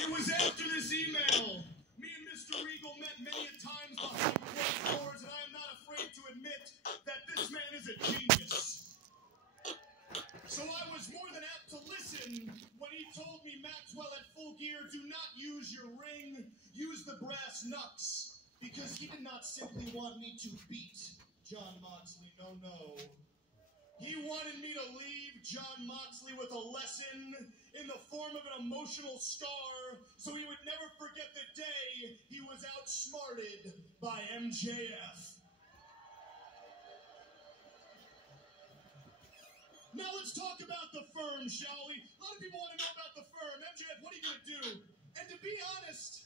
It was after this email. Me and Mr. Regal met many a times behind closed doors, and I am not afraid to admit that this man is a genius. So I was more than apt to listen when he told me, Maxwell, at Full Gear, do not use your ring, use the brass knucks, because he did not simply want me to beat Jon Moxley, no. He wanted me to leave Jon Moxley with a lesson in the form of an emotional scar so he would never forget the day he was outsmarted by MJF. Now let's talk about the firm, shall we? A lot of people want to know about the firm. MJF, what are you going to do? And to be honest,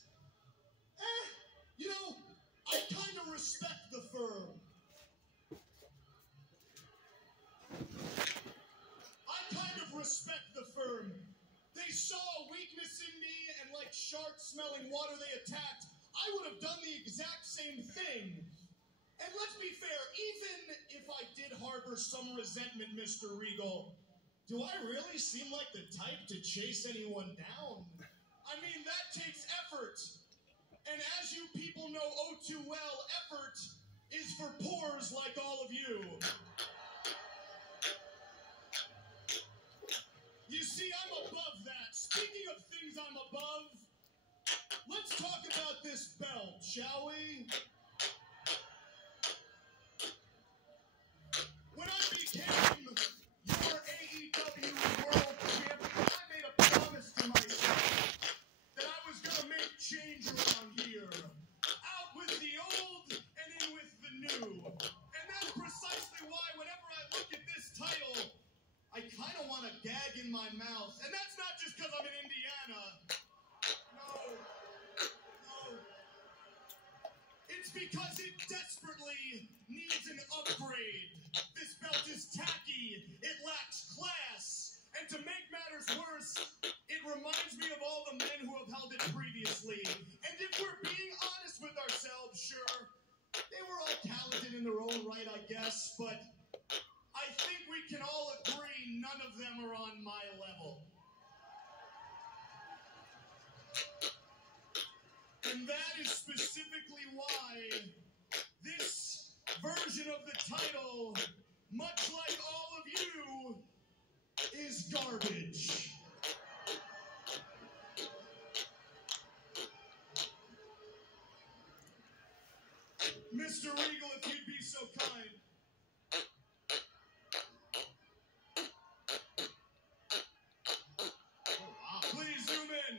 I kind of respect the firm. Respect the firm. They saw a weakness in me, and like sharks smelling water they attacked. I would have done the exact same thing. And let's be fair, even if I did harbor some resentment, Mr. Regal, do I really seem like the type to chase anyone down? I mean, that takes effort. And as you people know oh too well, effort is for poors like all of you. You see, I'm above that. Speaking of things I'm above, let's talk about this belt, shall we? When I became your AEW World Champion, I made a promise to myself that I was going to make change around here. Out with the old and in with the new. And that's precisely why whenever I look at this title, I kind of want to gag in my mouth. And that's not just because I'm in Indiana. No. It's because it desperately needs an upgrade. This belt is tacky. It lacks class. And to make matters worse, it reminds me of all the men who have held it previously. And if we're being honest with ourselves, sure, they were all talented in their own right, I guess, but I think we can all agree none of them are on my level. And that is specifically why this version of the title, much like all of you, is garbage. Mr. Regal, if you'd be so kind. Please zoom in.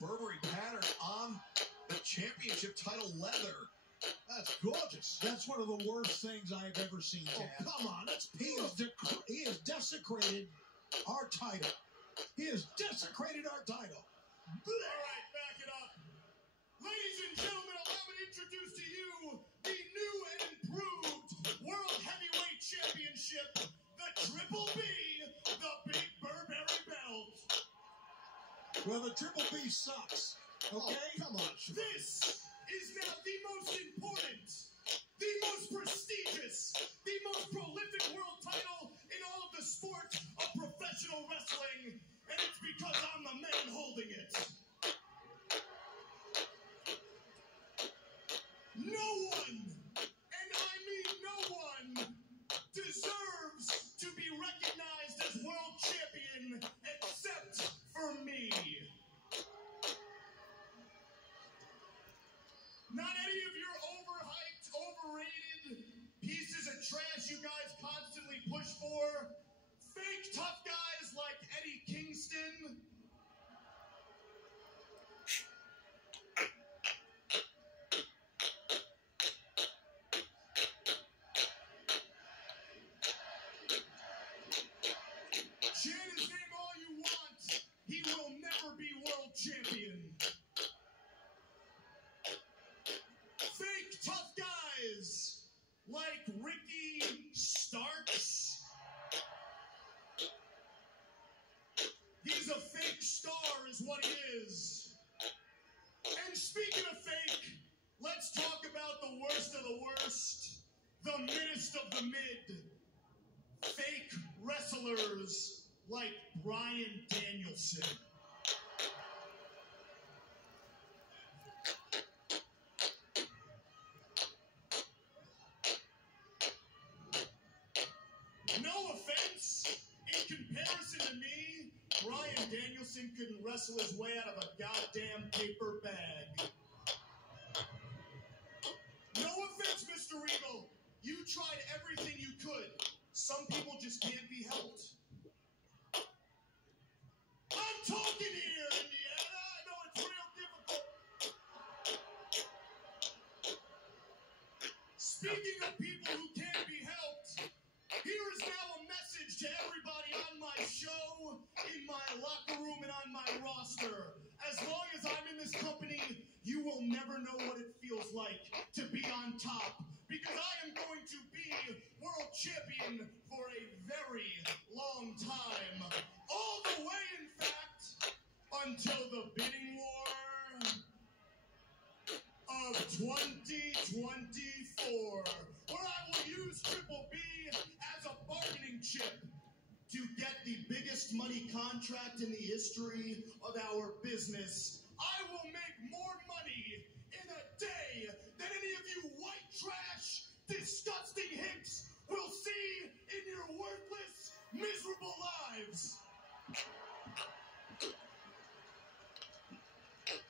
Burberry pattern on the championship title leather. That's gorgeous. That's one of the worst things I've ever seen, Dad. Oh, come on. That's He has desecrated our title. He has desecrated our title. All right, back it up. Ladies and gentlemen, allow me to introduce to you the new and improved World Heavyweight Championship, the Triple B, the Big Burberry Belt. Well, the Triple B sucks. Okay? Oh, come on. This is now the most important, the most prestigious, the most prolific world title in all of the sport of professional wrestling, and it's because I'm the man holding it. No one, and I mean no one, deserves to be recognized as world champion except for me. Not any of your overhyped, overrated pieces of trash you guys constantly push for. Fake tough guys like Eddie Kingston. Chant his name all you want. He will never be world champion. Fake tough guys like Ricky Starks. He's a fake star is what he is. And speaking of fake, let's talk about the worst of the worst, the middest of the mid. Fake wrestlers like Bryan Danielson. Danielson couldn't wrestle his way out of a goddamn paper bag. No offense, Mr. Regal. You tried everything you could. Some people just can't be helped. I'm talking here, Indiana. I know it's real difficult. Speaking of people who can't be helped, here is now a message to everybody on my show, in my locker room, and on my roster. As long as I'm in this company, you will never know what it feels like to be on top, because I am going to be world champion for a very long time. All the way, in fact, until the bidding war of 2024, where I will use Triple B as a bargaining chip to get the biggest money contract in the history of our business. I will make more money in a day than any of you white trash, disgusting hicks will see in your worthless, miserable lives.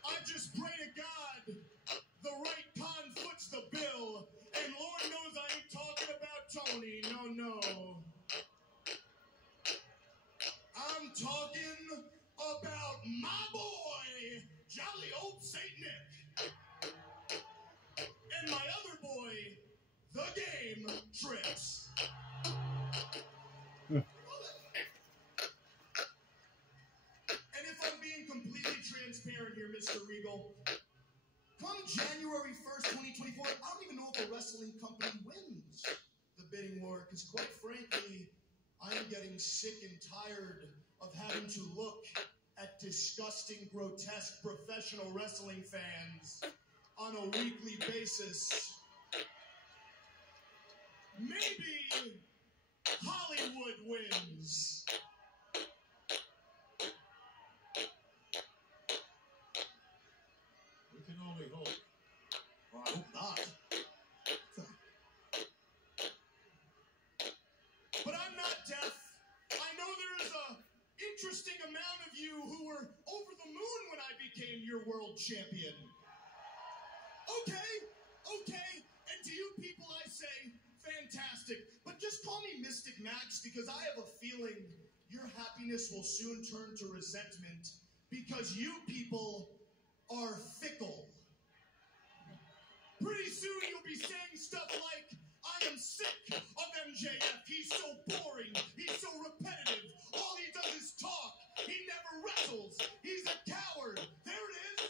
I just pray to God the right con foots the bill, and Lord knows I ain't talking about Tony, no. I'm talking about my boy, jolly old Saint Nick, and my other boy, the Game Trips. And if I'm being completely transparent here, Mr. Regal, come January 1st, 2024, I don't even know if a wrestling company wins the bidding war, because quite frankly, I am getting sick and tired of having to look at disgusting, grotesque professional wrestling fans on a weekly basis. Maybe Hollywood wins. We can only hope. Well, I hope not. But I'm not deaf. I know there's an interesting amount of you who were over the moon when I became your world champion. Okay. And to you people I say, fantastic. But just call me Mystic Max, because I have a feeling your happiness will soon turn to resentment, because you people are fickle. Pretty soon you'll be saying stuff like, I am sick of MJF. He's so boring. He's so repetitive. All he does is talk. He never wrestles. He's a coward. There it is.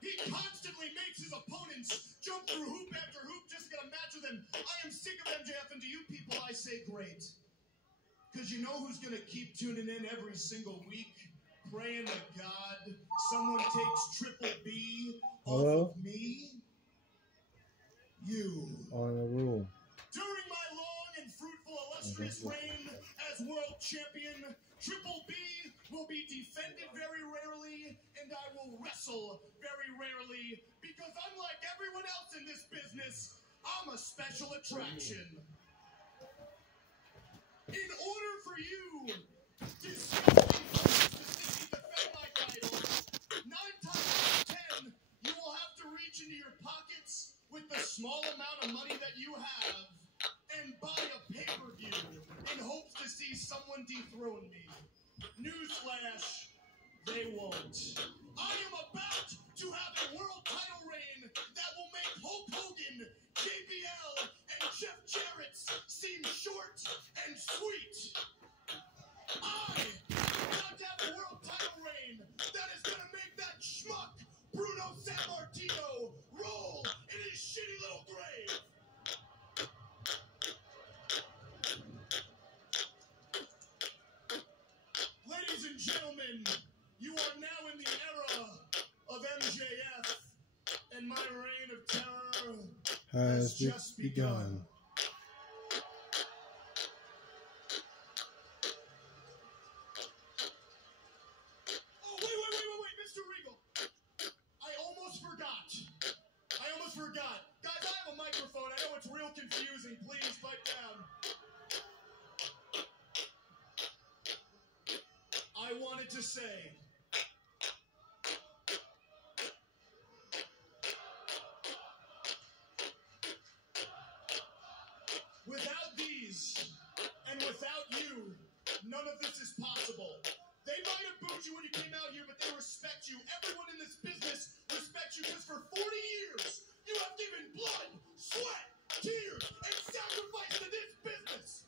He constantly makes his opponents jump through hoop after hoop just to get a match with him. I am sick of MJF, and to you people I say great. Because you know who's going to keep tuning in every single week? Praying to God someone takes Triple B off of me? You. On the rule. During my long and fruitful illustrious reign as world champion, Triple B will be defended very rarely, and I will wrestle very rarely, because unlike everyone else in this business, I'm a special attraction. In order for you to defend my title, 9 times out of 10, you will have to reach into your pockets with the small amount of money that you have and buy a pay-per-view in hopes to see someone dethrone me. Newsflash, they won't. I am about to have a world title reign that will make Hulk Hogan, JBL, and Jeff Jarrett seem short and sweet. I am about to have a world title reign that is going to make that schmuck, Bruno Sammartino, roll in his shitty little grave. Ladies and gentlemen, you are now in the era of MJF, and my reign of terror has just begun. Oh, wait, Mr. Regal. I almost forgot. Guys, I have a microphone. I know it's real confusing. say. Without these, and without you, none of this is possible. They might have booed you when you came out here, but they respect you. Everyone in this business respects you because for 40 years, you have given blood, sweat, tears, and sacrifice to this business.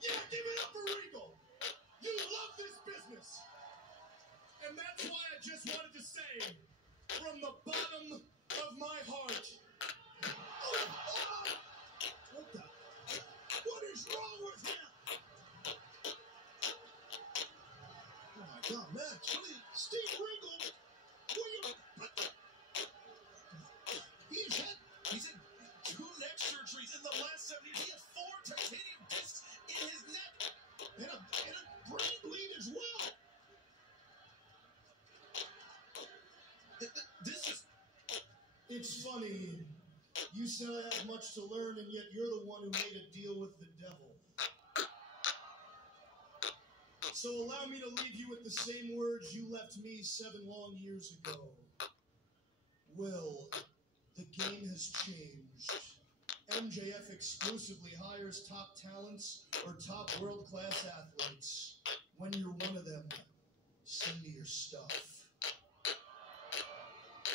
Yeah, give it up for Regal. You love this business. And that's why I just wanted to say, from the bottom of my heart, What is wrong with him? Oh my God, Max! Steve Regal, he's had 2 neck surgeries in the last 7 years. He has 4 titanium discs in his neck. and a brain bleed as well. This is... it's funny. You said I have much to learn, and yet you're the one who made a deal with the devil. So allow me to leave you with the same words you left me 7 long years ago. Will, the game has changed. MJF exclusively hires top talents or top world-class athletes. When you're one of them, send me your stuff.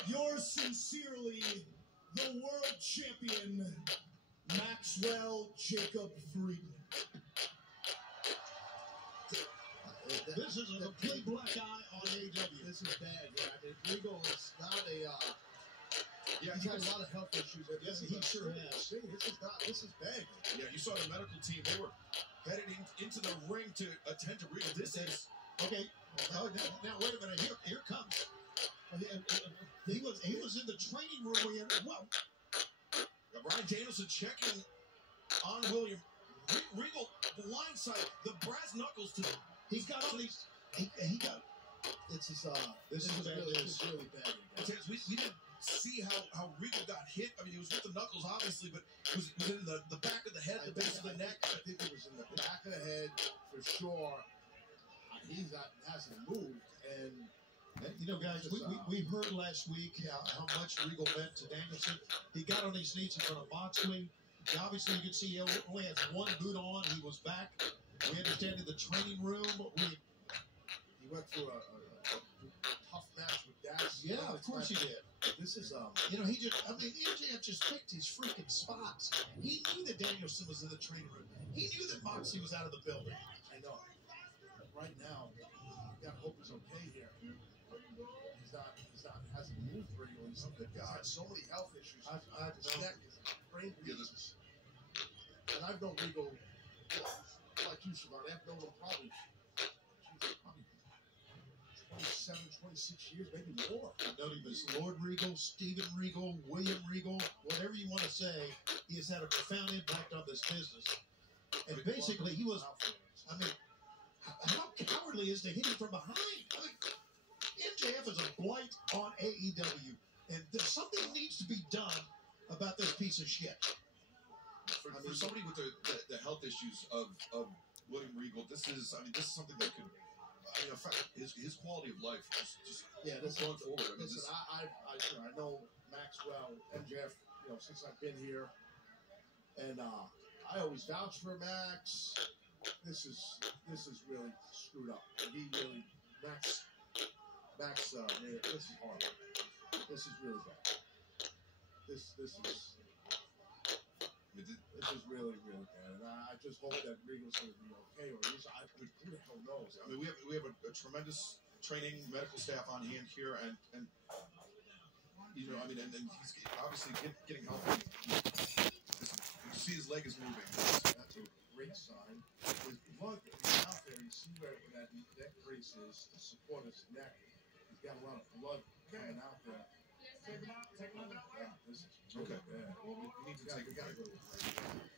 Yours sincerely, the world champion, Maxwell Jacob Friedland. This is a complete black eye on AEW. This is bad, right? I mean, Regal is not a. Yeah, he's had a lot of health issues. Yes, he sure has. This is bad. Yeah, you saw the medical team. They were headed into the ring to attend to Regal. This is... Okay. Oh, now wait a minute. Here comes. He was in the training room. Well, Bryan Danielson checking on William. Regal blindside, the brass knuckles to... he's got all these. He got. This is really bad. We didn't see how Regal got hit. I mean, it was with the knuckles, obviously, but it was in the back of the head, the base of the neck. I think it was in the back of the head for sure. Hasn't moved, and you know, guys, we heard last week how much Regal meant to Danielson. He got on his knees in front of Moxley. Obviously, you can see he only has one boot on. He was back. We understand in the training room. He went through a tough match with Dax. Yeah, of course he did. This is MJF just picked his freaking spots. He knew that Danielson was in the training room. He knew that Moxley was out of the building. I know. Right now, you gotta hope he's okay here. Hasn't moved regularly. He's had so many health issues. His neck is brain bleeds. And I've known Regal, like you, Siobhan, I've known him probably 27, 26 years, maybe more. I know him as Lord Regal, Steven Regal, William Regal, whatever you want to say. He has had a profound impact on this business. And basically, he was, I mean, how cowardly is to hit him from behind? I mean, MJF is a blight on AEW, and something needs to be done about this piece of shit. For somebody with the health issues of William Regal, this is something that could affect his quality of life. Just going forward. I mean, listen, I know Maxwell, MJF, since I've been here, and I always vouch for Max. This is really screwed up. Max, man, this is horrible. This is really bad. This is really, really bad. And I just hope that Regal's going to be okay, or at least who the hell knows? I mean, we have a tremendous training medical staff on hand here, and he's obviously getting healthy. You see his leg is moving. That's a great sign. His blood is out there. You see where that neck brace is to support his neck. He's got a lot of blood coming out there. Take him out. Yeah, this is really bad. Well, we need to take a break.